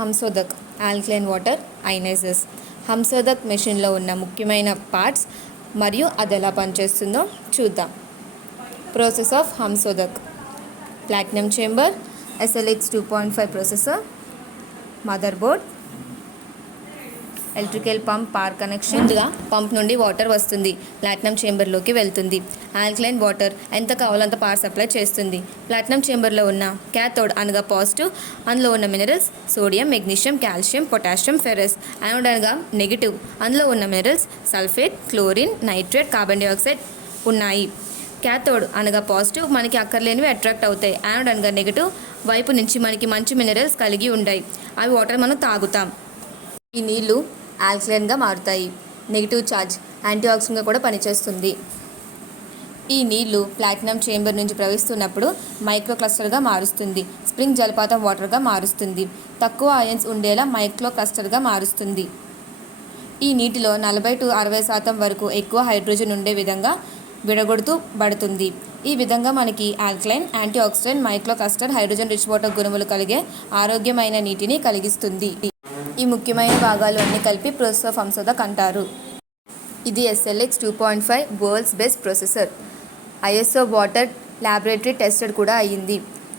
హంసోదక్ alkaline water అయనైజర్స్. హంసోదక్ మెషిన్లో ఉన్న ముఖ్యమైన పార్ట్స్ మరియు అది ఎలా పనిచేస్తుందో చూద్దాం. ప్రాసెస్ ఆఫ్ హంసోదక్: platinum chamber, SLX 2.5 processor, mother board, electrical pump power connection. ముందుగా పంప్ నుండి వాటర్ వస్తుంది, ప్లాటినం చేంబర్లోకి వెళ్తుంది. ఆల్కలైన్ వాటర్ ఎంత కావాలో అంత పవర్ సప్లై చేస్తుంది. ప్లాటినం చేంబర్లో ఉన్న క్యాథోడ్ అనగా పాజిటివ్, అందులో ఉన్న minerals sodium, magnesium, calcium, potassium, ferrous. Anode అనగా నెగిటివ్, అందులో ఉన్న minerals sulphate, chlorine, nitrate, carbon dioxide ఉన్నాయి. క్యాథోడ్ అనగా పాజిటివ్, మనకి అక్కర్లేనివి అట్రాక్ట్ అవుతాయి. యానోడ్ అనగా నెగిటివ్, వైపు నుంచి మనకి మంచి మినరల్స్ కలిగి ఉంటాయి. అవి వాటర్ మనం తాగుతాం. ఈ నీళ్లు ఆల్కలైన్గా మారుతాయి. నెగిటివ్ ఛార్జ్ యాంటీఆక్సిడెంట్గా కూడా పనిచేస్తుంది. ఈ నీళ్లు ప్లాటినం చేంబర్ నుంచి ప్రవహిస్తున్నప్పుడు మైక్రో క్లస్టర్గా మారుస్తుంది. స్ప్రింగ్ జలపాతం వాటర్గా మారుస్తుంది. తక్కువ అయన్స్ ఉండేలా మైక్రో క్లస్టర్గా మారుస్తుంది. ఈ నీటిలో 40 to 60% వరకు ఎక్కువ హైడ్రోజన్ ఉండే విధంగా విడగొడుతూబడుతుంది. ఈ విధంగా మనకి alkaline, antioxidant, micro cluster, hydrogen rich water గుణములు కలిగే ఆరోగ్యమైన నీటిని కలిగిస్తుంది. ఈ ముఖ్యమైన భాగాలు అన్నీ కలిపి ప్రాసెస్ ఆఫ్ హంసోదక్ అంటారు. ఇది SLX 2.5 world's best processor. ISO water laboratory tested కూడా అయ్యింది.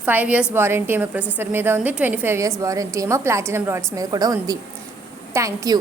5 years వారంటీ ఏమో ప్రాసెసర్ మీద ఉంది, 25 years వారంటీ ఏమో ప్లాటినం రాడ్స్ మీద కూడా ఉంది. Thank you.